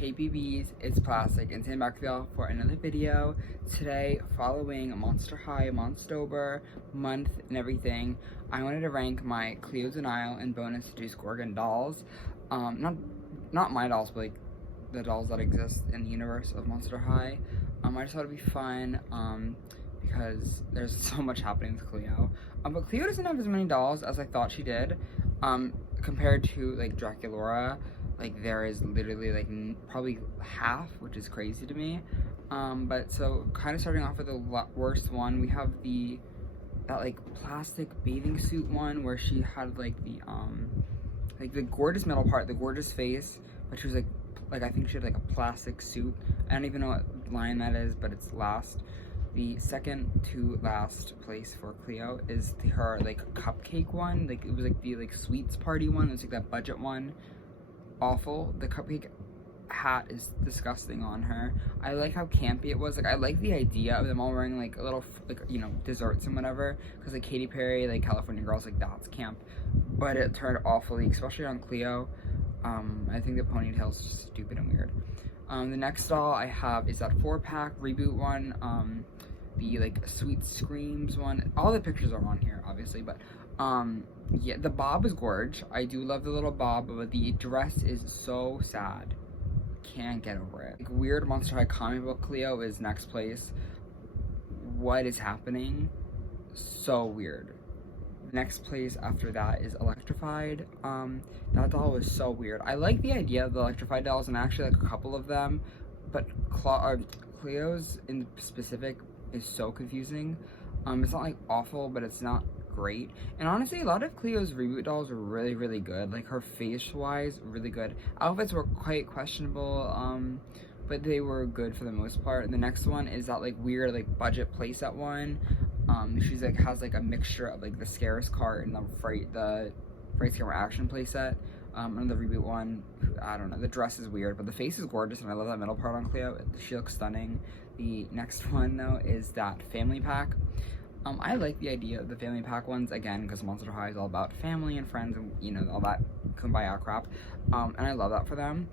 Hey BBs, it's Plastic and Sam back with y'all for another video. Today, following Monster High, Monstober, month, and everything, I wanted to rank my Cleo and Nile and bonus Deuce Gorgon dolls. Not my dolls, but like the dolls that exist in the universe of Monster High. I just thought it'd be fun, because there's so much happening with Cleo. But Cleo doesn't have as many dolls as I thought she did, compared to like Draculaura. Like there is literally like probably half, which is crazy to me. But so kind of starting off with the worst one, we have that like plastic bathing suit one where she had like the gorgeous middle part, the gorgeous face, but she was like I think she had like a plastic suit. I don't even know what line that is, but it's last. The second to last place for Cleo is her like cupcake one. Like it was like the like sweets party one. It was like that budget one. Awful. The cupcake hat is disgusting on her. I like how campy it was. Like I like the idea of them all wearing like a little like, you know, desserts and whatever, because like Katy Perry, like California Girls, like that's camp, but it turned awfully, especially on Cleo. I think the ponytail's just stupid and weird. The next doll I have is that 4-pack reboot one, the like Sweet Screams one. All the pictures are on here obviously, but yeah, the bob is gorge. I do love the little bob, but the dress is so sad. Can't get over it. Like, weird Monster High comic book Cleo is next place. What is happening? So weird. Next place after that is Electrified. That doll was so weird. I like the idea of the Electrified dolls, and actually like a couple of them, but Cleo's in specific is so confusing. It's not like awful, but it's not great. And honestly, a lot of Cleo's reboot dolls were really, really good. Like her face wise, really good. Outfits were quite questionable, but they were good for the most part. And the next one is that like weird like budget playset one. She's like has like a mixture of like the Scares cart and the Fright Scammer Action playset. And the reboot one, I don't know, the dress is weird, but the face is gorgeous, and I love that middle part on Cleo. She looks stunning. The next one though is that family pack. I like the idea of the family pack ones, again, because Monster High is all about family and friends and, you know, all that kumbaya crap. And I love that for them.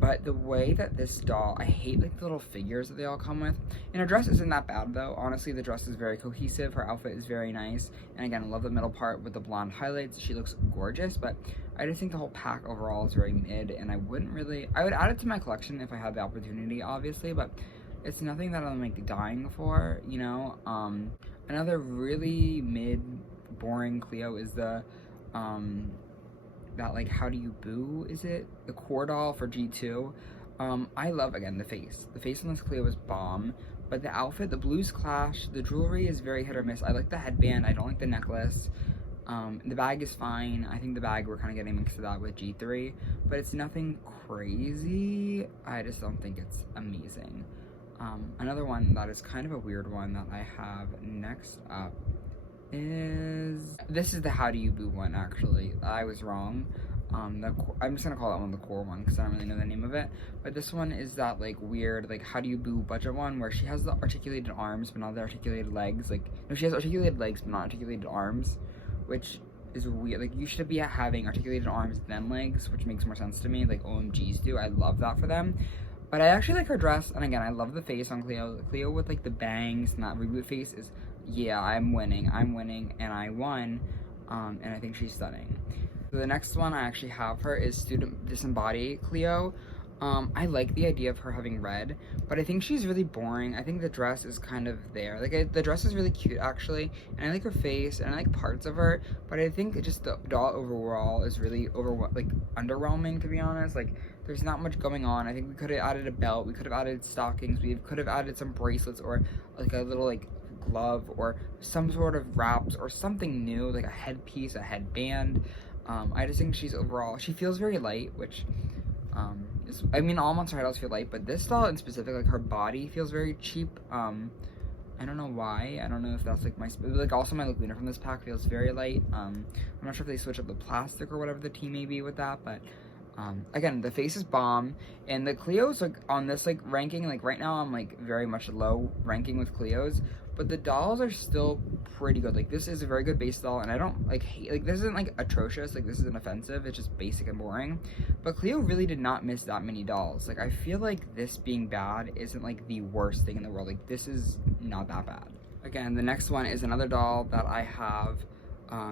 But the way that this doll, I hate like the little figures that they all come with. And her dress isn't that bad though. Honestly, the dress is very cohesive. Her outfit is very nice. And again, I love the middle part with the blonde highlights. She looks gorgeous, but I just think the whole pack overall is very mid, and I would add it to my collection if I had the opportunity, obviously, but it's nothing that I'm like dying for, you know. Another really mid, boring Cleo is the, that like, how do you boo, is it? The core doll for G2. I love, again, the face. The face on this Cleo is bomb, but the outfit, the blues clash, the jewelry is very hit or miss. I like the headband, I don't like the necklace. The bag is fine. I think the bag, we're kind of getting mixed with that with G3, but it's nothing crazy. I just don't think it's amazing. Another one that is kind of a weird one that I have next up is, this is the how do you boo one, actually. I was wrong. I'm just gonna call that one the core one because I don't really know the name of it. But this one is that like weird, like how do you boo budget one where she has the articulated arms but not the articulated legs. Like, no, she has articulated legs but not articulated arms, which is weird. Like, you should be having articulated arms then legs, which makes more sense to me, like OMGs do. I love that for them. But I actually like her dress, and again, I love the face on Cleo. Cleo with like the bangs and that reboot face is, yeah, I'm winning, and I won, and I think she's stunning. So the next one I actually have her is Student Disembodied Cleo. I like the idea of her having red, but I think she's really boring. I think the dress is kind of there. Like, the dress is really cute, actually, and I like her face, and I like parts of her, but I think just the doll overall is really underwhelming, to be honest. Like, there's not much going on. I think we could have added a belt, we could have added stockings, we could have added some bracelets, or like a little like glove, or some sort of wraps, or something new, like a headpiece, a headband. I just think she feels very light, which I mean, all Monster High dolls feel light, but this doll in specific, like her body feels very cheap. I don't know why. I don't know if that's like like also my Laguna from this pack feels very light. I'm not sure if they switch up the plastic or whatever the team may be with that, but again, the face is bomb, and the Cleos, like on this like ranking, like right now I'm like very much low ranking with Cleos, but the dolls are still pretty good. Like, this is a very good base doll, and I don't like hate, like, this isn't like atrocious, like this isn't offensive, it's just basic and boring. But Cleo really did not miss that many dolls. Like, I feel like this being bad isn't like the worst thing in the world. Like, this is not that bad. Again, the next one is another doll that I have.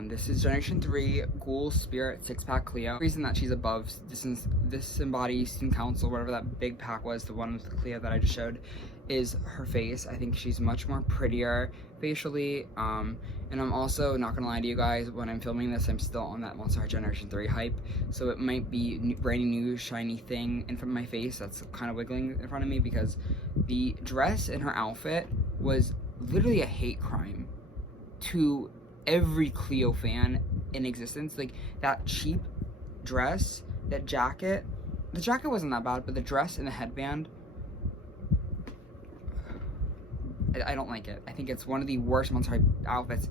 This is Generation 3 Ghoul Spirit 6-pack Cleo. The reason that she's above this embodies Student Council, whatever that big pack was, the one with the Cleo that I just showed, is her face. I think she's much more prettier facially. And I'm also not gonna lie to you guys, when I'm filming this, I'm still on that Monster High Generation 3 hype. So it might be brand new shiny thing in front of my face that's kind of wiggling in front of me, because the dress in her outfit was literally a hate crime to every Cleo fan in existence. Like, that cheap dress, that jacket, the jacket wasn't that bad, but the dress and the headband, I don't like it. I think it's one of the worst Monster High outfits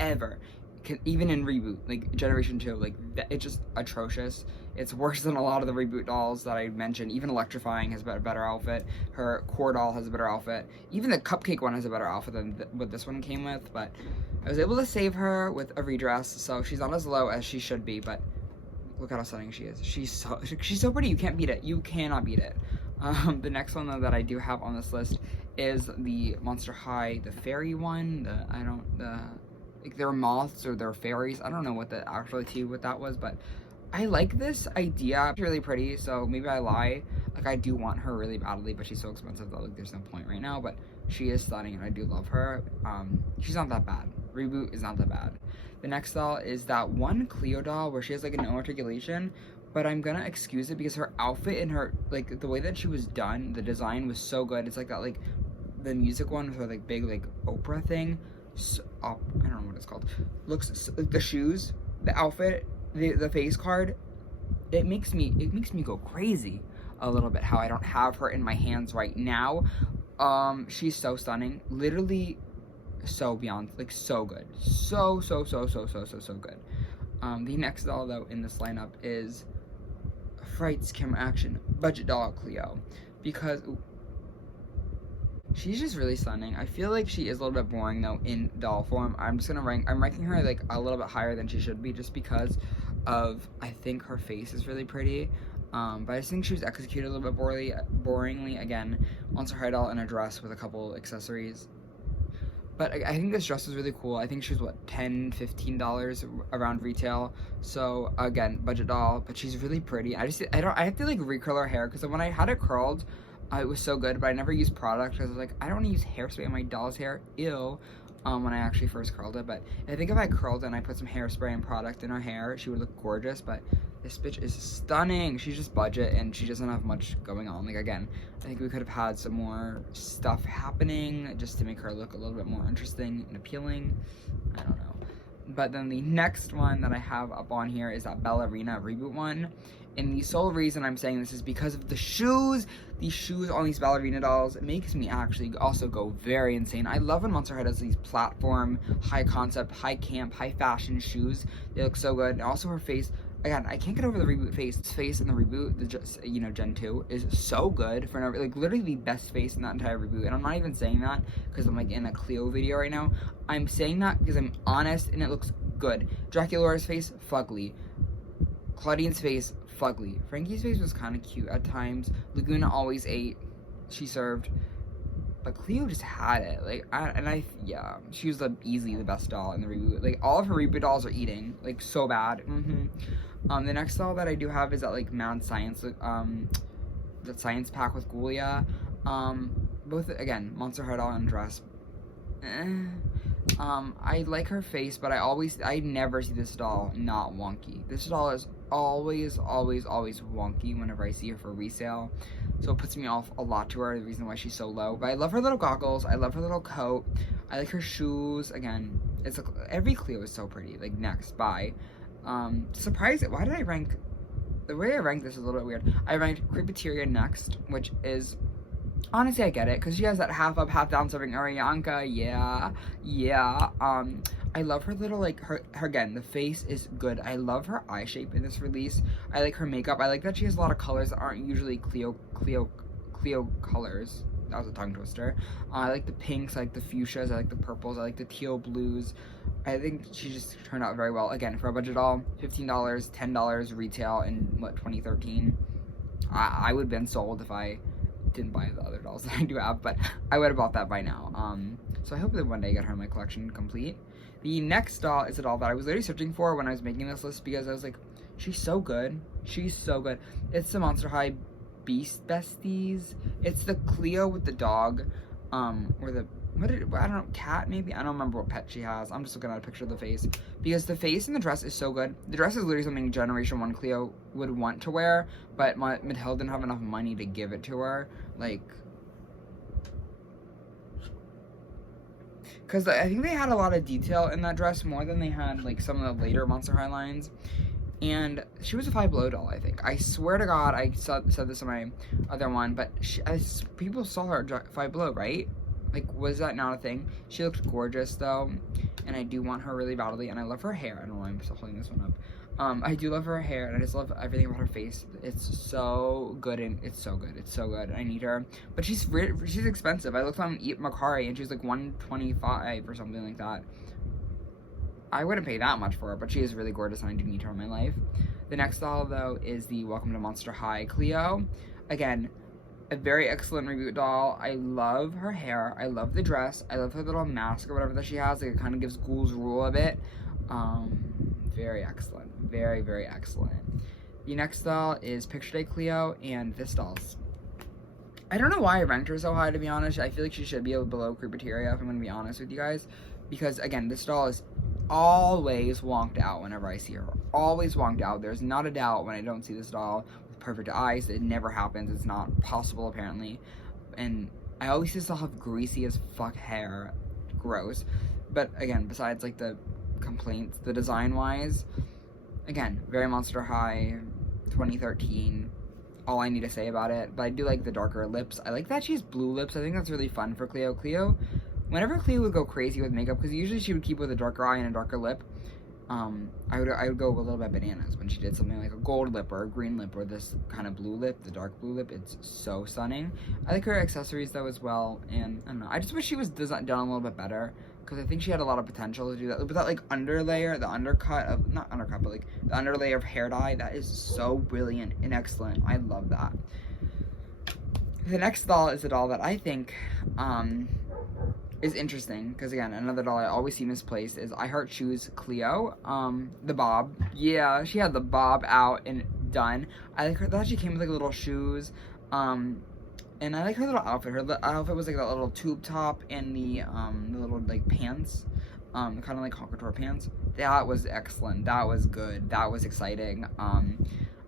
ever. Even in Reboot, like Generation 2, like, it's just atrocious. It's worse than a lot of the Reboot dolls that I mentioned. Even Electrifying has a better outfit. Her core doll has a better outfit. Even the Cupcake one has a better outfit than what this one came with. But I was able to save her with a redress, so she's not as low as she should be. But look at how stunning she is. She's so pretty. You can't beat it. You cannot beat it. The next one, though, that I do have on this list is the Monster High, the fairy one. Like, they're moths or they're fairies. I don't know what that was, but I like this idea. It's really pretty, so maybe I lie. Like, I do want her really badly, but she's so expensive that, like, there's no point right now. But she is stunning, and I do love her. She's not that bad. Reboot is not that bad. The next doll is that one Cleo doll where she has, like, no articulation, but I'm gonna excuse it because her outfit and her, like, the way that she was done, the design was so good. It's like that, like, the music one with her, like, big, like, Oprah thing. So, I don't know what it's called. Looks like the shoes, the outfit, the face card. It makes me go crazy a little bit how I don't have her in my hands right now. She's so stunning, literally so beyond, like, so good, so good. The next doll, though, in this lineup is Fright's Camera Action Budget Doll Cleo, because she's just really stunning. I feel like she is a little bit boring, though, in doll form. I'm ranking her, like, a little bit higher than she should be, just because of, I think her face is really pretty. But I just think she was executed a little bit boringly. Again, Monster High doll in a dress with a couple accessories. But I think this dress is really cool. I think she was, what, $10, $15 around retail. So, again, budget doll, but she's really pretty. I have to, like, recurl her hair, because when I had it curled, it was so good, but I never used product, because I was like, I don't want to use hairspray on my doll's hair, ew, when I actually first curled it. But I think if I curled it and I put some hairspray and product in her hair, she would look gorgeous. But this bitch is stunning. She's just budget, and she doesn't have much going on. Like, again, I think we could have had some more stuff happening just to make her look a little bit more interesting and appealing. I don't know. But then the next one that I have up on here is that Ballerina Reboot one. And the sole reason I'm saying this is because of the shoes. These shoes on these ballerina dolls, it makes me actually also go very insane. I love when Monster High does these platform, high concept, high camp, high fashion shoes. They look so good. And also her face, again, I can't get over the Reboot face. This face in the Reboot, Gen 2, is so good. For like, literally the best face in that entire Reboot. And I'm not even saying that because I'm, like, in a Cleo video right now. I'm saying that because I'm honest and it looks good. Draculaura's face, fugly. Claudine's face, fugly. Frankie's face was kind of cute at times. Laguna always ate. She served. But Cleo just had it. Like, yeah, she was easily the best doll in the Reboot. Like, all of her Reboot dolls are eating. Like, so bad. The next doll that I do have is that, like, Mad Science, that Science pack with Ghoulia. Both, again, Monster High doll and dress. I like her face, but I never see this doll not wonky. This doll is always wonky whenever I see her for resale. So it puts me off a lot to her, the reason why she's so low. But I love her little goggles, I love her little coat, I like her shoes. Again, every Cleo is so pretty. Like, next, bye. Surprising, why did I rank, the way I ranked this is a little bit weird. I ranked Creepateria next, which is, honestly, I get it, because she has that half up, half down serving Arianka, yeah. I love her little, like, her again, the face is good. I love her eye shape in this release. I like her makeup. I like that she has a lot of colors that aren't usually Cleo colors. that was a tongue twister. I like the pinks, I like the fuchsias, I like the purples, I like the teal blues. I think she just turned out very well. Again, for a budget doll, $15, $10 retail in, what, 2013? I would have been sold if I didn't buy the other dolls that I do have, but I would have bought that by now. So I hope that one day I get her in my collection complete. The next doll is a doll that I was literally searching for when I was making this list because I was like, she's so good. She's so good. It's the Monster High Beast Besties. It's the Cleo with the dog, or the, I don't know, cat maybe? I don't remember what pet she has. I'm just looking at a picture of the face. Because the face and the dress is so good. The dress is literally something Generation 1 Cleo would want to wear, but Mattel didn't have enough money to give it to her. Like, because I think they had a lot of detail in that dress, more than they had, like, some of the later Monster High lines. And she was a Five Below doll, I think. I swear to God, I said this in my other one, but people saw her Five Below, right? Like, was that not a thing? She looked gorgeous, though, and I do want her really badly, and I love her hair. I don't know why I'm still holding this one up. I do love her hair, and I just love everything about her face. It's so good, and it's so good. It's so good. I need her. But she's expensive. I looked on Macari, and she's like $125 or something like that. I wouldn't pay that much for her, but she is really gorgeous, and I do need her in my life. The next doll, though, is the Welcome to Monster High Cleo. Again, a very excellent reboot doll. I love her hair. I love the dress. I love her little mask or whatever that she has. Like, it kind of gives Ghoul's Rule a bit. Very excellent. Very, very excellent. The next doll is Picture Day Cleo, and this doll's, I don't know why I ranked her so high, to be honest. I feel like she should be below Creepateria, if I'm going to be honest with you guys. Because, again, this doll is always wonked out whenever I see her. Always wonked out. There's not a doubt when I don't see this doll with perfect eyes. It never happens. It's not possible, apparently. And I always see this doll have greasy as fuck hair. Gross. But, again, besides, like, the complaints, the design-wise, again, very Monster High, 2013. All I need to say about it. But I do like the darker lips. I like that she has blue lips. I think that's really fun for Cleo. Whenever Cleo would go crazy with makeup, because usually she would keep with a darker eye and a darker lip, I would go a little bit bananas when she did something like a gold lip or a green lip or this kind of blue lip, the dark blue lip. It's so stunning. I like her accessories though as well, and I don't know. I just wish she was done a little bit better, because I think she had a lot of potential to do that. But that like underlayer, the undercut of, not undercut, but like the underlayer of hair dye, that is so brilliant and excellent. I love that. The next doll is a doll that I think, is interesting, because again, another doll I always see misplaced is I Heart Shoes Cleo. The bob. Yeah, she had the bob out and done. I like her that she came with like little shoes. And I like her little outfit. Her outfit was like that little tube top and the little like pants. Kind of like Conquer Tour pants. That was excellent. That was good. That was exciting. But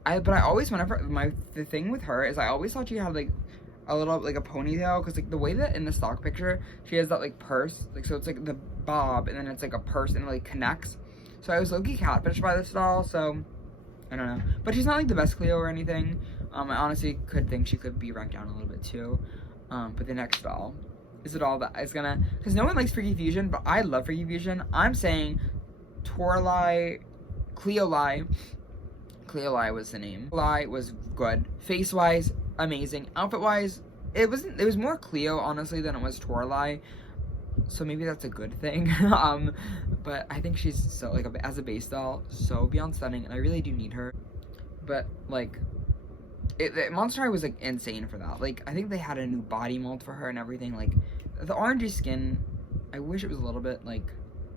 I always, the thing with her is I always thought she had like a little, like a ponytail, because like the way that in the stock picture, she has that like purse, like, so it's like the bob, and then it's like a purse, and it like connects. So I was low-key catfished by this doll, so, I don't know. But she's not like the best Cleo or anything. I honestly could think she could be ranked down a little bit too. But the next doll is a doll that is gonna, because no one likes Freaky Fusion, but I love Freaky Fusion. I'm saying Cleo was the name. Cleo was good. Face-wise, amazing. Outfit-wise, it was more Cleo, honestly, than it was Toralei. So maybe that's a good thing. But I think she's so, like, as a base doll, so beyond stunning, and I really do need her. But, like, Monster High was, like, insane for that. Like, I think they had a new body mold for her and everything. Like, the orangey skin, I wish it was a little bit, like,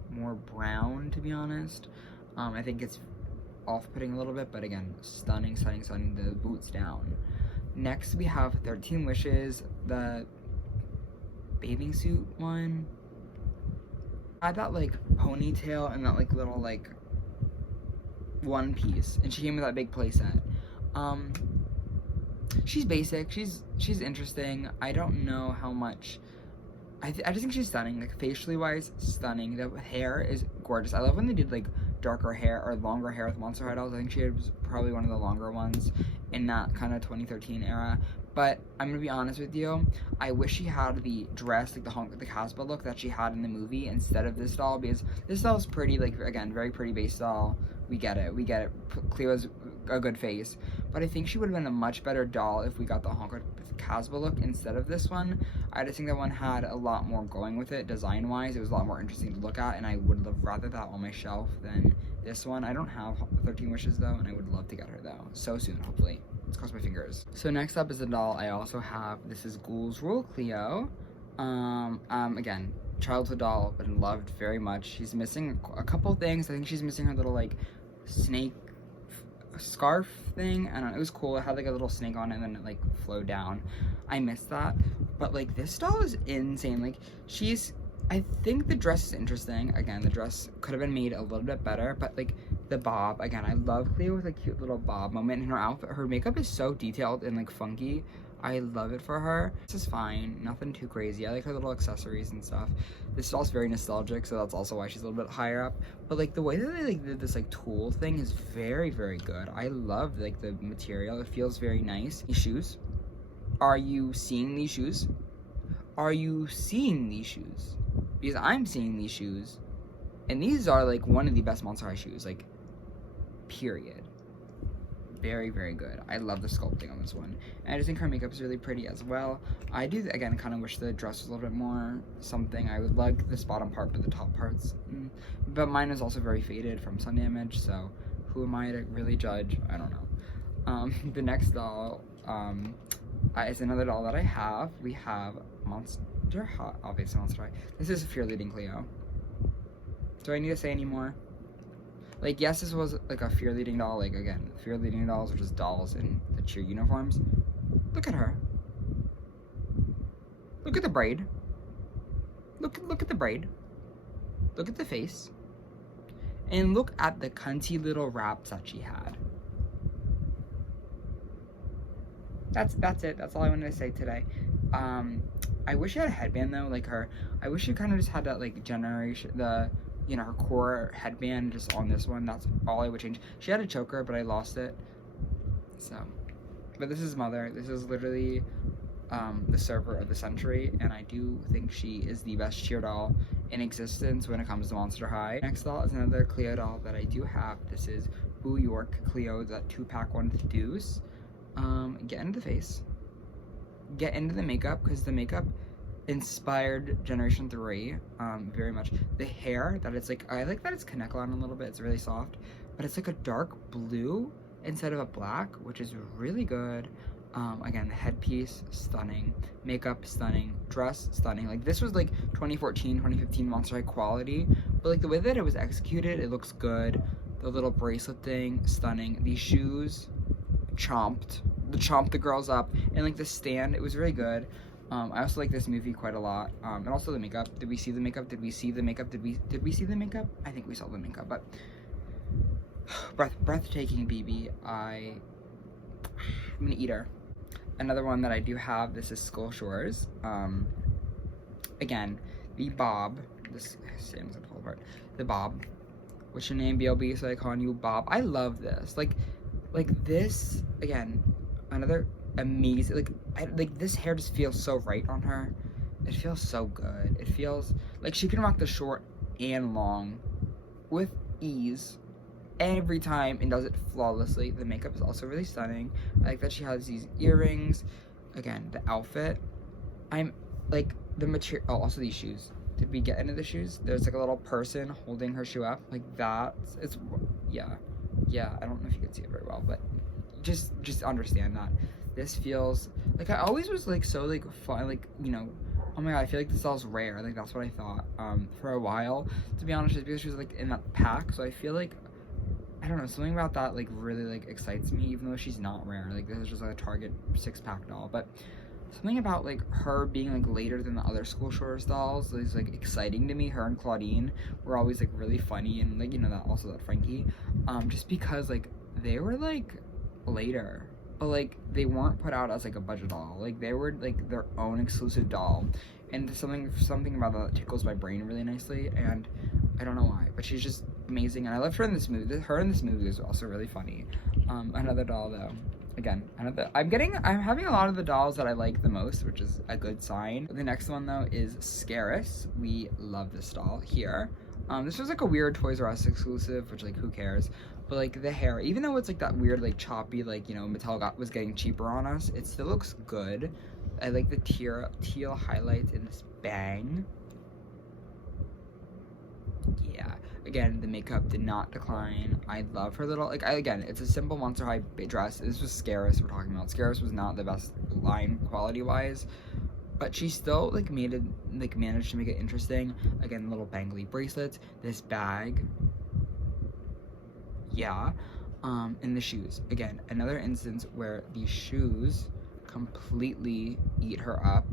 more brown, to be honest. I think it's off-putting a little bit, but again, stunning, stunning, stunning. The boots down. Next, we have 13 Wishes, the bathing suit one. I had that, like, ponytail and that, like, little, like, one piece, and she came with that big playset. She's basic, she's interesting. I don't know how much, I just think she's stunning, like, facially wise, stunning. The hair is gorgeous. I love when they did, like, darker hair or longer hair with Monster High dolls. I think she was probably one of the longer ones in that kind of 2013 era. But I'm gonna be honest with you, I wish she had the dress, like the Casbah look that she had in the movie instead of this doll, because this doll is pretty, like, again, very pretty base doll. We get it. Cleo's a good face. But I think she would have been a much better doll if we got the Honka with Casba look instead of this one. I just think that one had a lot more going with it design-wise. It was a lot more interesting to look at, and I would have rather that on my shelf than this one. I don't have 13 Wishes though, and I would love to get her though. So soon, hopefully. Let's cross my fingers. So next up is a doll I also have. This is Ghouls Rule Cleo. Again, childhood doll, but loved very much. She's missing a couple things. I think she's missing her little like snake scarf thing. I don't know, it was cool. It had like a little snake on it and then it like flowed down. I missed that. But like this doll is insane. Like I think the dress is interesting. Again, the dress could have been made a little bit better, but like the bob, again, I love Cleo with a cute little bob moment in her outfit. Her makeup is so detailed and like funky. I love it for her. This is fine, nothing too crazy. I like her little accessories and stuff. This doll's very nostalgic, so that's also why she's a little bit higher up. But like the way that they like did this like tulle thing is very, very good. I love like the material. It feels very nice. These shoes. Are you seeing these shoes? Are you seeing these shoes? Because I'm seeing these shoes, and these are like one of the best Monster High shoes, like period. Very, very good. I love the sculpting on this one. And I just think her makeup is really pretty as well. I do, again, kind of wish the dress was a little bit more something. I would like this bottom part, but the top parts. But mine is also very faded from sun damage, so who am I to really judge? I don't know. The next doll is another doll that I have. We have Monster High, obviously Monster High. This is Fear Leading Cleo. Do I need to say any more? Like, yes, this was like a Fear Leading doll. Like, again, Fear Leading dolls are just dolls in the cheer uniforms. Look at her. Look at the braid. Look at the braid. Look at the face. And look at the cunty little wraps that she had. That's it. That's all I wanted to say today. I wish she had a headband though, like her. I wish she kind of just had that like generation, her core headband just on this one. That's all I would change. She had a choker, but I lost it. So, but this is Mother. This is literally the server of the century, and I do think she is the best cheer doll in existence when it comes to Monster High. Next doll is another Cleo doll that I do have. This is Boo York Cleo, that 2-pack one with Deuce. Get into the face. Get into the makeup, because the makeup inspired Generation 3 very much. The hair, that it's like, I like that it's connect line a little bit. It's really soft, but it's like a dark blue instead of a black, which is really good. Again, the headpiece, stunning. Makeup, stunning. Dress, stunning. Like, this was like 2014, 2015 Monster High quality, but like the way that it was executed, it looks good. The little bracelet thing, stunning. These shoes, chomped the girls up, and like the stand, it was really good. I also like this movie quite a lot, and also the makeup. Did we see the makeup? Did we see the makeup? Did we see the makeup? I think we saw the makeup, but breathtaking BB. I'm gonna eat her. Another one that I do have, this is Skull Shores. Again, the Bob, this Sam's gonna fall apart. The Bob, what's your name, BLB, so I call you Bob. I love this, like this, again, another amazing, like this hair just feels so right on her. It feels so good. It feels like she can rock the short and long with ease every time and does it flawlessly. The makeup is also really stunning. I like that she has these earrings. Again, the outfit, I'm like the material. Oh, also these shoes. Did we get into the shoes? There's like a little person holding her shoe up like that. It's yeah, I don't know if you can see it very well, but just understand that this feels like, I always was like so like fun, like, oh my god, I feel like this doll's rare. Like, that's what I thought for a while, to be honest, just because she was like in that pack. So I feel like, I don't know, something about that like really like excites me, even though she's not rare. Like, this is just like a Target 6-pack doll, but something about like her being like later than the other School Shores dolls is like exciting to me. Her and Claudine were always like really funny, and like, that also that Frankie, just because like they were like later, but like they weren't put out as like a budget doll. Like, they were like their own exclusive doll, and something about that tickles my brain really nicely, and I don't know why, but she's just amazing, and I loved her in this movie. Her in this movie was also really funny. Another doll though, again, I'm having a lot of the dolls that I like the most, which is a good sign. The next one though is Scarus. We love this doll here. This was like a weird Toys R Us exclusive, which like, who cares? but like the hair, even though it's like that weird like choppy, like, you know, Mattel was getting cheaper on us, it still looks good. I like the teal highlights in this bang. Yeah, again, the makeup did not decline. I love her little, like, again, it's a simple Monster High dress. This was Scarus we're talking about. Scarus was not the best line quality wise, but she still like managed to make it interesting. Again, little bangly bracelets, this bag, yeah, and the shoes. Again, another instance where these shoes completely eat her up.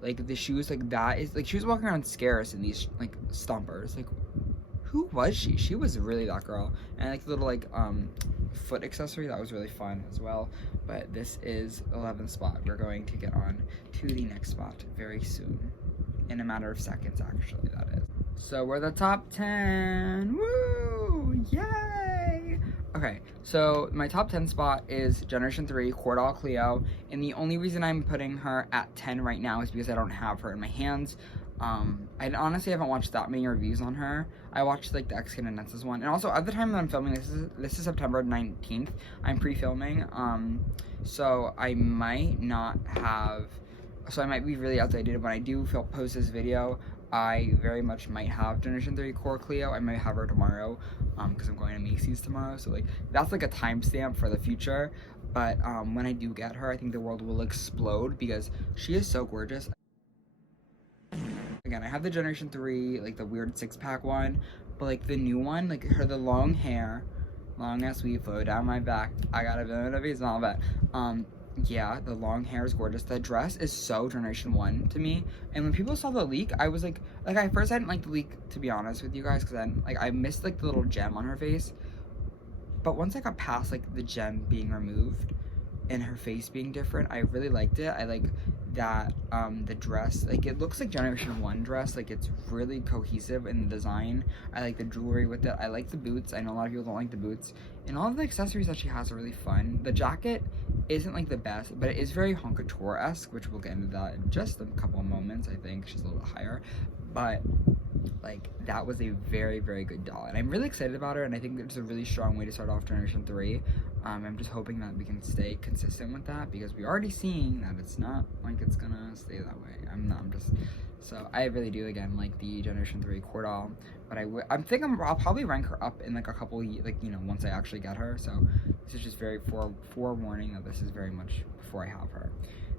Like the shoes, like that is like she was walking around Scarus in these like stompers. Like, who was she? She was really that girl. And like the little like foot accessory, that was really fun as well. But this is 11th spot. We're going to get on to the next spot very soon, in a matter of seconds actually, that is. So we're the top 10. Woo! Yay! Okay, so my top 10 spot is Generation 3 Cordal Cleo, and the only reason I'm putting her at 10 right now is because I don't have her in my hands. I honestly haven't watched that many reviews on her. I watched like the X-Skin and Ness's one, and also at the time that I'm filming this is September 19th. I'm pre-filming, so I might not have, so I might be really outdated when I do post this video. I very much might have Generation 3 Core Cleo. I might have her tomorrow, because I'm going to Macy's tomorrow, so like that's like a timestamp for the future. But when I do get her, I think the world will explode because she is so gorgeous. Again, I have the Generation 3, like the weird 6-pack one, but like the new one, like the long hair, long ass weave flow down my back. I got a bit of a all that. Yeah, the long hair is gorgeous. The dress is so Generation 1 to me. And when people saw the leak, I was like at first I didn't like the leak, to be honest with you guys, because I missed like the little gem on her face. But once I got past like the gem being removed and her face being different, I really liked it. I like that the dress, like it looks like Generation 1 dress, like it's really cohesive in the design. I like the jewelry with it. I like the boots. I know a lot of people don't like the boots, and all of the accessories that she has are really fun. The jacket isn't like the best, but it is very Home Couture-esque, which we'll get into that in just a couple of moments. I think she's a little bit higher, but like that was a very, very good doll, and I'm really excited about her, and I think it's a really strong way to start off Generation 3. I'm just hoping that we can stay consistent with that, because we're already seeing that it's not like it's gonna stay that way. So I really do, again, like the Generation 3 core doll, but I'll probably rank her up in like a couple, like, you know, once I actually get her. So this is just very forewarning that this is very much before I have her.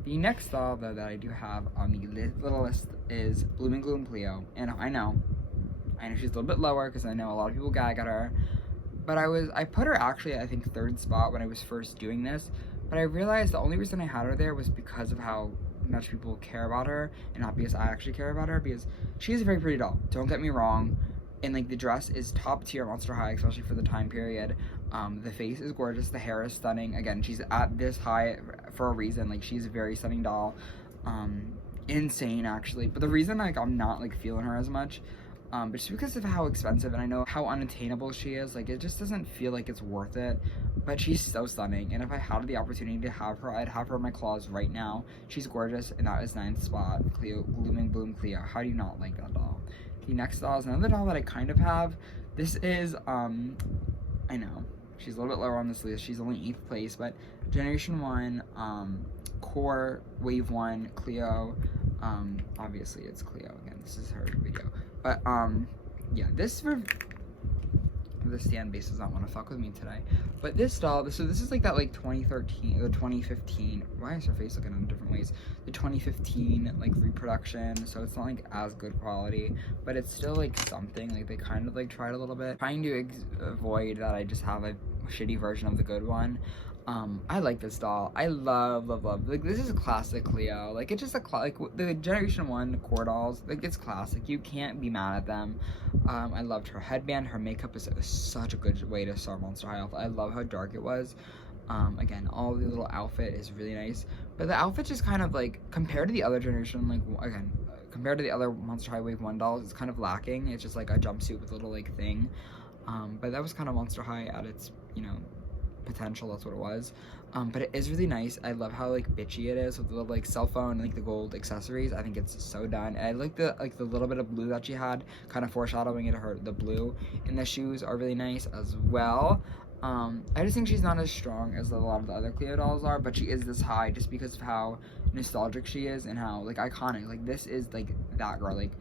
The next doll, though, that I do have on the little list is Bloom and Gloom Cleo, and I know she's a little bit lower because I know a lot of people gag at her, but I put her actually, I think, 3rd spot when I was first doing this, but I realized the only reason I had her there was because of how much people care about her, and not because I actually care about her, because she is a very pretty doll, don't get me wrong, and like the dress is top tier Monster High, especially for the time period. The face is gorgeous, the hair is stunning. Again, she's at this high for a reason. Like, she's a very stunning doll. Insane actually, but the reason like I'm not like feeling her as much, but just because of how expensive, and I know how unattainable she is, like it just doesn't feel like it's worth it. But she's so stunning, and if I had the opportunity to have her, I'd have her in my claws right now. She's gorgeous, and that is 9th spot, Cleo, Bloom and Gloom Cleo. How do you not like that doll? The next doll is another doll that I kind of have. This is I know she's a little bit lower on this list. She's only 8th place, but Generation 1 Core Wave 1 Cleo. Obviously it's Cleo again. This is her video, but yeah, the stand base does not want to fuck with me today. But this doll, so this is like that like 2013 or 2015. Why is her face looking in different ways? The 2015 like reproduction, so it's not like as good quality, but it's still like something. Like they kind of like tried a little bit, trying to avoid that I just have a shitty version of the good one. I like this doll. I love. Like, this is a classic Cleo. Like, it's just like the Generation 1 core dolls. Like, it's classic. You can't be mad at them. I loved her headband. Her makeup is such a good way to start Monster High off. I love how dark it was. Again, all the little outfit is really nice. But the outfit just kind of like, compared to the other generation, like, again, compared to the other Monster High Wave 1 dolls, it's kind of lacking. It's just like a jumpsuit with a little like thing. But that was kind of Monster High at its, you know, potential. That's what it was. But it is really nice. I love how like bitchy it is with the little like cell phone and like the gold accessories. I think it's so done. And I like the little bit of blue that she had, kind of foreshadowing it. The blue in the shoes are really nice as well. I just think she's not as strong as a lot of the other Cleo dolls are, but she is this high just because of how nostalgic she is and how, like, iconic. Like, this is, like, that girl. Like,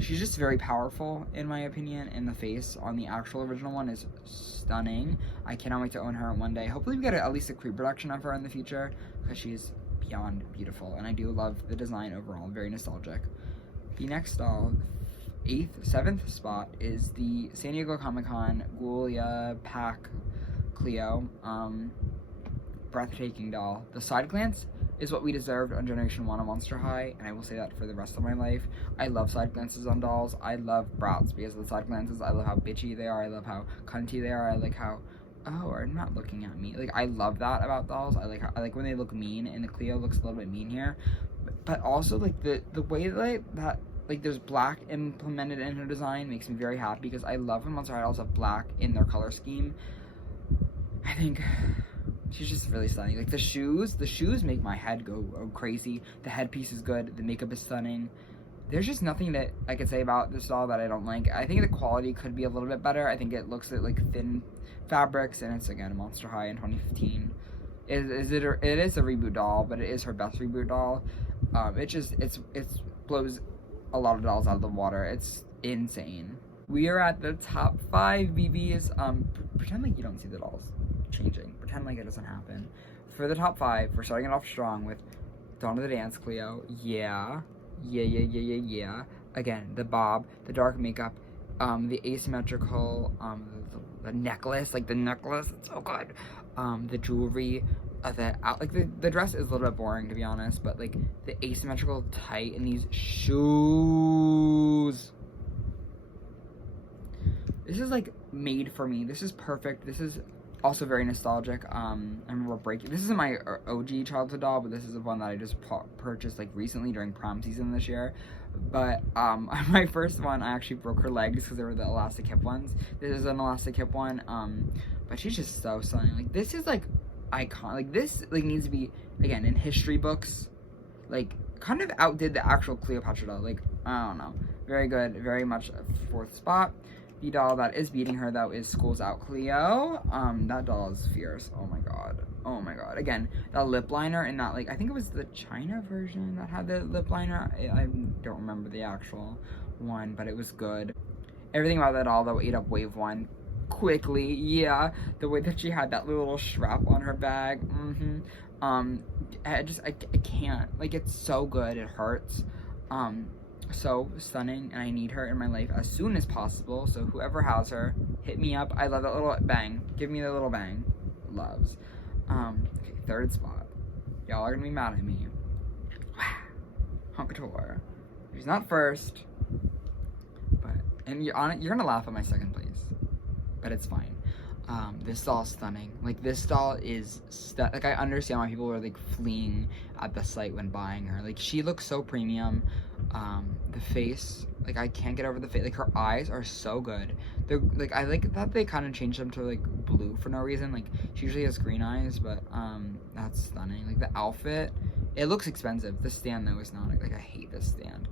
she's just very powerful, in my opinion, and the face on the actual original one is stunning. I cannot wait to own her one day. Hopefully we get at least a pre-production of her in the future, because she's beyond beautiful, and I do love the design overall. Very nostalgic. The next doll, 7th spot, is the San Diego Comic-Con Ghoulia Pack Cleo. Breathtaking doll. The side glance is what we deserved on Generation 1 of Monster High, and I will say that for the rest of my life. I love side glances on dolls. I love brats because of the side glances. I love how bitchy they are. I love how cunty they are. I like how, oh, are not looking at me. Like, I love that about dolls. I like when they look mean, and the Cleo looks a little bit mean here. But also, like, the way that like, there's black implemented in her design makes me very happy, because I love when Monster High dolls have black in their color scheme. I think she's just really stunning. Like, the shoes make my head go crazy. The headpiece is good. The makeup is stunning. There's just nothing that I could say about this doll that I don't like. I think the quality could be a little bit better. I think it looks like thin fabrics, and it's, again, Monster High in 2015. It is a reboot doll, but it is her best reboot doll. It blows a lot of dolls out of the water. It's insane. We are at the top 5 BBs. Pretend like you don't see the dolls changing. Pretend like it doesn't happen. For the top 5, we're starting it off strong with Dawn of the Dance Cleo. Yeah. Again, the bob, the dark makeup, the asymmetrical, the necklace, like the necklace, it's so good. The jewelry, the dress is a little bit boring, to be honest, but like the asymmetrical tight and these shoes. This is like made for me. This is perfect. This is also very nostalgic. I remember breaking. This isn't my OG childhood doll, but this is the one that I just purchased like recently during prom season this year. But my first one, I actually broke her legs because they were the elastic hip ones. This is an elastic hip one. But she's just so stunning. Like, this is like iconic. Like, this like needs to be, again, in history books. Like, kind of outdid the actual Cleopatra doll. Like, I don't know. Very good. Very much a 4th spot. The doll that is beating her, though, is School's Out Cleo. That doll is fierce. Oh my god. Oh my god. Again, that lip liner and that, like, I think it was the China version that had the lip liner. I don't remember the actual one, but it was good. Everything about that doll, though, ate up Wave 1 quickly. Yeah. The way that she had that little strap on her bag. I can't. Like, it's so good. It hurts. So stunning, and I need her in my life as soon as possible. So whoever has her, hit me up. I love that little bang. Give me the little bang. Loves. Okay, 3rd spot. Y'all are gonna be mad at me. Hunkator. She's not first, but you're gonna laugh at my 2nd place, but it's fine. This doll's stunning. Like, this doll is like, I understand why people were like fleeing at the site when buying her. Like, she looks so premium. The face, like, I can't get over the face. Like, her eyes are so good. They're like, I like that they kind of changed them to like blue for no reason. Like, she usually has green eyes, but that's stunning. Like, the outfit, it looks expensive. The stand, though, is not. Like, I hate this stand,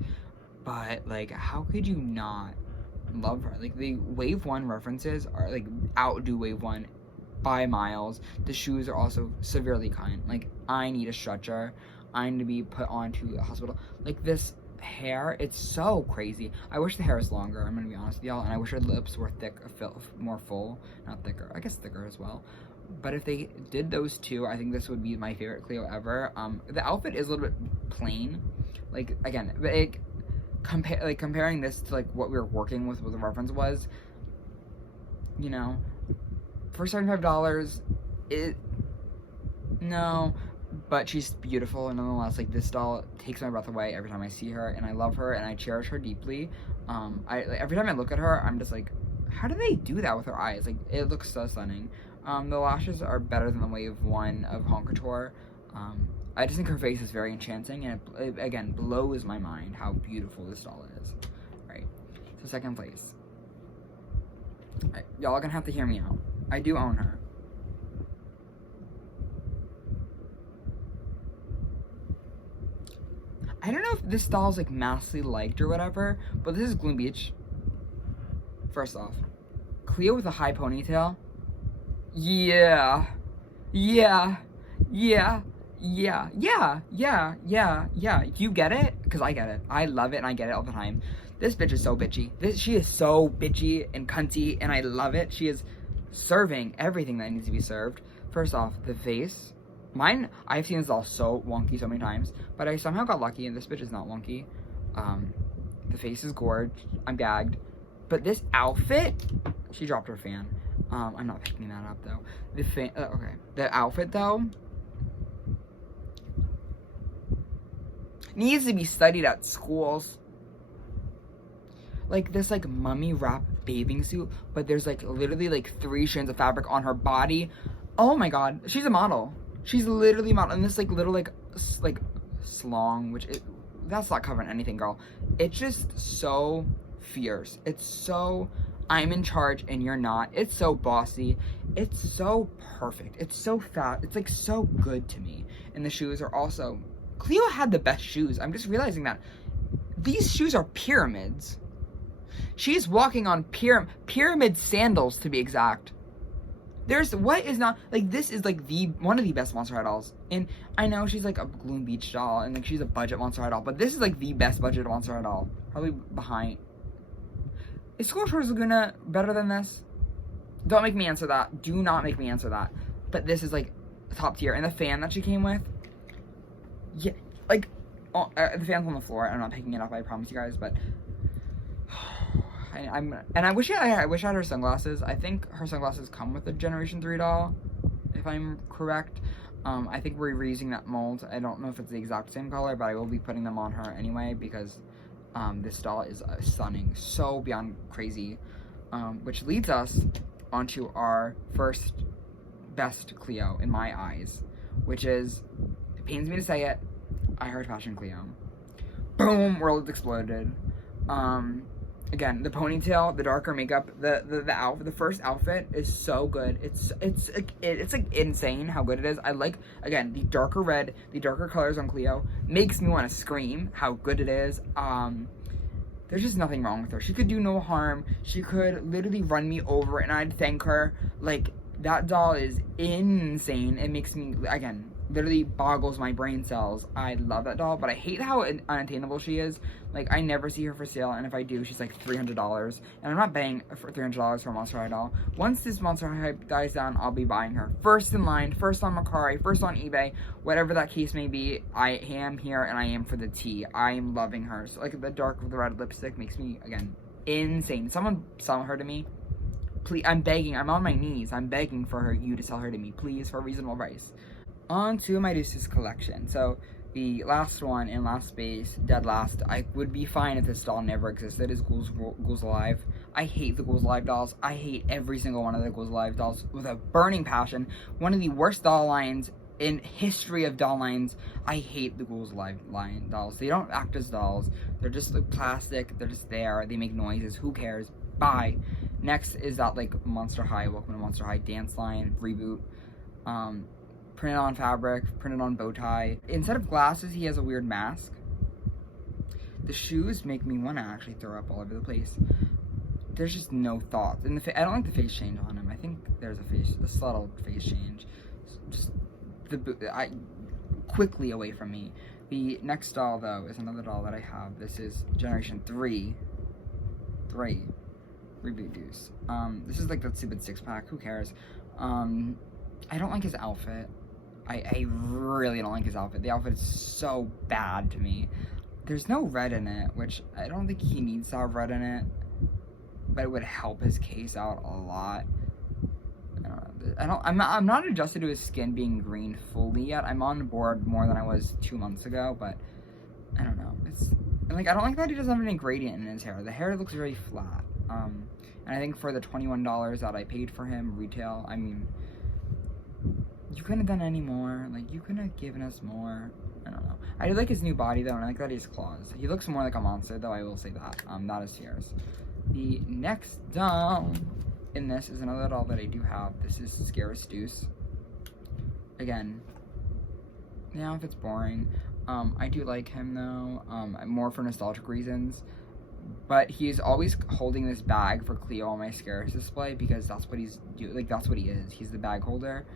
but like, how could you not love her? Like, the Wave 1 references are like outdo Wave 1 by miles. The shoes are also severely kind. Like, I need a stretcher. I need to be put onto a hospital. Like, this hair, it's so crazy. I wish the hair was longer, I'm gonna be honest with y'all, and I wish her lips were more full, not thicker, I guess thicker as well. But if they did those two, I think this would be my favorite Cleo ever. The outfit is a little bit plain, like, again, but comparing this to like what we were working with, what the reference was, you know, for $75, no. But she's beautiful, and nonetheless, like, this doll takes my breath away every time I see her, and I love her, and I cherish her deeply. Every time I look at her, I'm just like, how do they do that with her eyes? Like, it looks so stunning. The lashes are better than the Wave 1 of Hunkator. I just think her face is very enchanting, and it again, blows my mind how beautiful this doll is. Right, so 2nd place. Right, y'all are gonna have to hear me out. I do own her. I don't know if this doll's like massively liked or whatever, but this is Gloom Beach. First off, Cleo with a high ponytail. Yeah. Yeah. Yeah. Yeah. Yeah. Yeah. Yeah. Yeah. You get it? Because I get it. I love it and I get it all the time. This bitch is so bitchy. She is so bitchy and cunty, and I love it. She is serving everything that needs to be served. First off, the face. Mine, I've seen this all so wonky so many times, but I somehow got lucky, and this bitch is not wonky. The face is gorge. I'm gagged. But this outfit, she dropped her fan. I'm not picking that up though. Okay. The outfit though needs to be studied at schools. Like this like mummy wrap bathing suit, but there's like literally like 3 strands of fabric on her body. Oh my god, she's a model. She's literally a model. And this like little like slong, that's not covering anything, girl. It's just so fierce. It's so I'm in charge and you're not. It's so bossy. It's so perfect. It's so fat. It's like so good to me. And the shoes are also, Cleo had the best shoes. I'm just realizing that these shoes are pyramids. She's walking on pyramid sandals, to be exact. This is like one of the best Monster High dolls. And I know she's like a Gloom Beach doll and like she's a budget Monster High doll, but this is like the best budget Monster High doll. Probably behind. Is School Shores Laguna better than this? Don't make me answer that. Do not make me answer that. But this is like top tier. And the fan that she came with, yeah, like the fan's on the floor. I'm not picking it up, I promise you guys, but I wish I had her sunglasses. I think her sunglasses come with the Generation 3 doll, if I'm correct. I think we're reusing that mold. I don't know if it's the exact same color, but I will be putting them on her anyway because this doll is stunning, so beyond crazy. Which leads us onto our first best Cleo in my eyes, which is, it pains me to say it, I Heart Fashion Cleo. Boom, world exploded. Again, the ponytail, the darker makeup, the first outfit is so good. It's like insane how good it is. I like, again, the darker red, the darker colors on Cleo makes me want to scream how good it is. There's just nothing wrong with her. She could do no harm. She could literally run me over and I'd thank her. Like, that doll is insane. It makes me, again, literally boggles my brain cells. I love that doll, but I hate how unattainable she is. Like, I never see her for sale, and if I do, she's like $300. And I'm not paying for $300 for a Monster High doll. Once this Monster High hype dies down, I'll be buying her. First in line, first on Mercari, first on eBay, whatever that case may be, I am here and I am for the tea. I am loving her. So, like, the dark with the red lipstick makes me, again, insane. Someone sell her to me. Please, I'm begging, I'm on my knees. I'm begging for you to sell her to me, please, for a reasonable price. On to my Deuce's collection. So, the last one in last space, dead last, I would be fine if this doll never existed, is Ghouls Alive. I hate the Ghouls Alive dolls. I hate every single one of the Ghouls Alive dolls with a burning passion. One of the worst doll lines in history of doll lines. I hate the Ghouls Alive line dolls. They don't act as dolls. They're just like plastic. They're just there. They make noises. Who cares? Bye. Next is that like Monster High, Welcome to Monster High dance line reboot. Printed on fabric, printed on bow tie. Instead of glasses, he has a weird mask. The shoes make me want to actually throw up all over the place. There's just no thought. And I don't like the face change on him. I think there's a subtle face change. Just quickly away from me. The next doll, though, is another doll that I have. This is Generation 3. Reboot Deuce. This is like that stupid 6-pack. Who cares? I don't like his outfit. I really don't like his outfit. The outfit is so bad to me. There's no red in it, which I don't think he needs to have red in it, but it would help his case out a lot. I'm not adjusted to his skin being green fully yet. I'm on board more than I was 2 months ago, but I don't know. I don't like that he doesn't have any gradient in his hair. The hair looks very flat. And I think for the $21 that I paid for him retail, I mean, you couldn't have done any more. Like, you couldn't have given us more. I don't know. I do like his new body, though, and I like that he has claws. He looks more like a monster, though, I will say that. Not as fierce. The next doll in this is another doll that I do have. This is Scarus Deuce. Again, the outfit's boring. I do like him, though, more for nostalgic reasons. But he's always holding this bag for Cleo on my scares display because that's what he's like, that's what he is. He's the bag holder.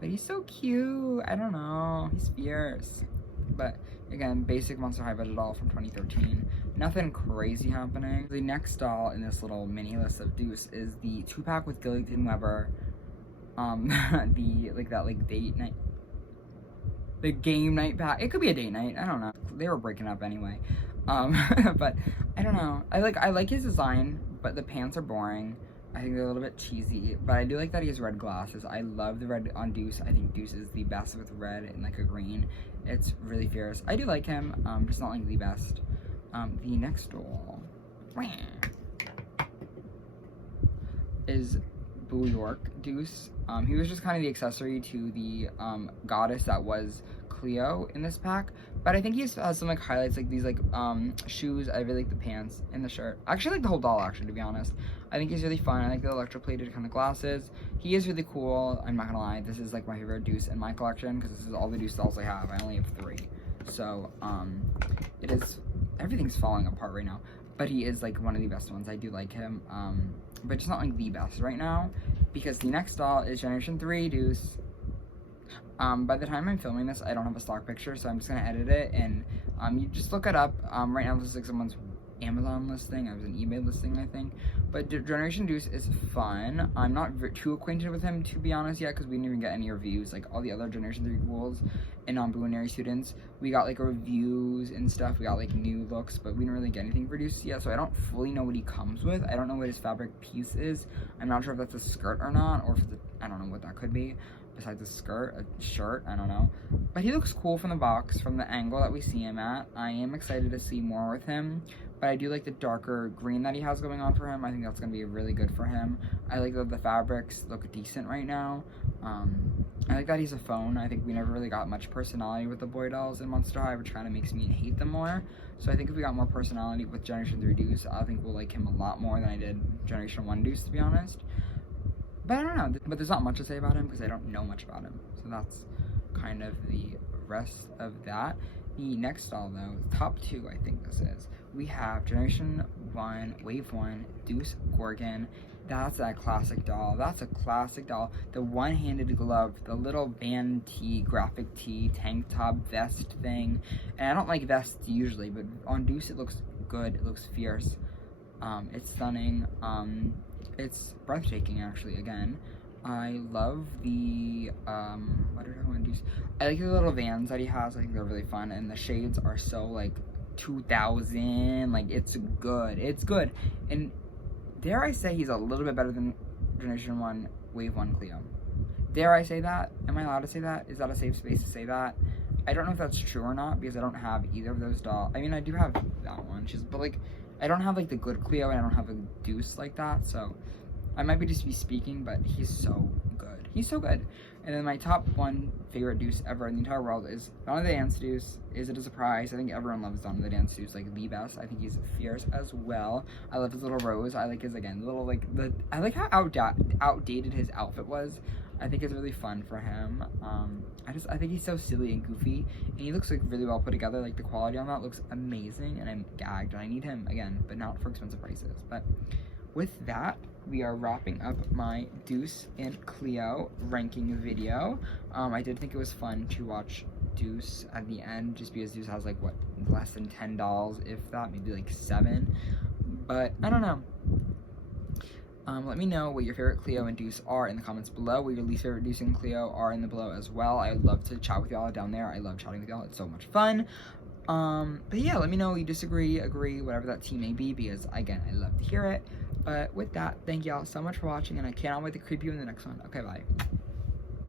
But he's so cute. I don't know. He's fierce. But again, basic Monster High budget doll from 2013. Nothing crazy happening. The next doll in this little mini list of Deuce is the 2-pack with Gilligan Weber. The date night. The game night pack. It could be a date night. I don't know. They were breaking up anyway. But I don't know. I like his design, but the pants are boring. I think they're a little bit cheesy, but I do like that he has red glasses. I love the red on Deuce. I think Deuce is the best with red and like a green. It's really fierce. I do like him, just not like the best. The next doll is Boo York Deuce. He was just kind of the accessory to the goddess that was Cleo in this pack, but I think he has some like highlights, like these like shoes. I really like the pants and the shirt. I actually like the whole doll, actually, to be honest. I think he's really fun. I like the electroplated kind of glasses. He is really cool. I'm not gonna lie, this is like my favorite Deuce in my collection because this is all the Deuce dolls I have. I only have 3, so it is, everything's falling apart right now, but he is like one of the best ones. I do like him, but just not like the best right now, because the next doll is Generation 3 Deuce. By the time I'm filming this, I don't have a stock picture, so I'm just gonna edit it, and you just look it up. Right now this is like someone's Amazon listing. I was an eBay listing, I think. But Generation Deuce is fun. I'm not too acquainted with him, to be honest, yet, because we didn't even get any reviews. Like all the other Generation 3 ghouls and non-Boo and Nary students, we got like reviews and stuff. We got like new looks, but we didn't really get anything for Deuce yet, so I don't fully know what he comes with. I don't know what his fabric piece is. I'm not sure if that's a skirt or not, or if it's I don't know what that could be. Besides a skirt, a shirt, I don't know. But he looks cool from the box, from the angle that we see him at. I am excited to see more with him, but I do like the darker green that he has going on for him. I think that's going to be really good for him. I like that the fabrics look decent right now. I like that he's a phone. I think we never really got much personality with the boy dolls in Monster High, which kind of makes me hate them more. So I think if we got more personality with Generation 3 Deuce, I think we'll like him a lot more than I did Generation 1 Deuce, to be honest. But I don't know, but there's not much to say about him because I don't know much about him. So that's kind of the rest of that. The next doll, though, top 2, I think this is. We have Generation 1, Wave 1, Deuce Gorgon. That's that classic doll. That's a classic doll. The one-handed glove, the little band tee, graphic tee, tank top, vest thing. And I don't like vests usually, but on Deuce it looks good. It looks fierce. It's stunning. It's breathtaking, actually, again. I love the, what did I want to do? I like the little vans that he has. I think they're really fun, and the shades are so, like, 2000. Like, it's good. It's good. And dare I say he's a little bit better than Generation 1 Wave 1 Cleo. Dare I say that? Am I allowed to say that? Is that a safe space to say that? I don't know if that's true or not, because I don't have either of those dolls. I mean, I do have that one, but, like, I don't have, like, the good Cleo, and I don't have a Deuce like that, so I might be just be speaking, but he's so good. He's so good. And then my top 1 favorite Deuce ever in the entire world is Donna the Dance Deuce. Is it a surprise? I think everyone loves Donna the Dance Deuce, like, the best. I think he's fierce as well. I love his little rose. I like his, again, little, like, I like how outdated his outfit was. I think it's really fun for him. I think he's so silly and goofy, and he looks like really well put together. Like the quality on that looks amazing, and I'm gagged. And I need him again, but not for expensive prices. But with that, we are wrapping up my Deuce and Cleo ranking video. I did think it was fun to watch Deuce at the end, just because Deuce has like what, less than 10 dolls, if that, maybe like 7. But I don't know. Let me know what your favorite Cleo and Deuce are in the comments below. What your least favorite Deuce and Cleo are in the below as well. I would love to chat with y'all down there. I love chatting with y'all. It's so much fun. But yeah, let me know you disagree, agree, whatever that team may be, because again, I love to hear it. But with that, thank y'all so much for watching, and I cannot wait to creep you in the next one. Okay, bye.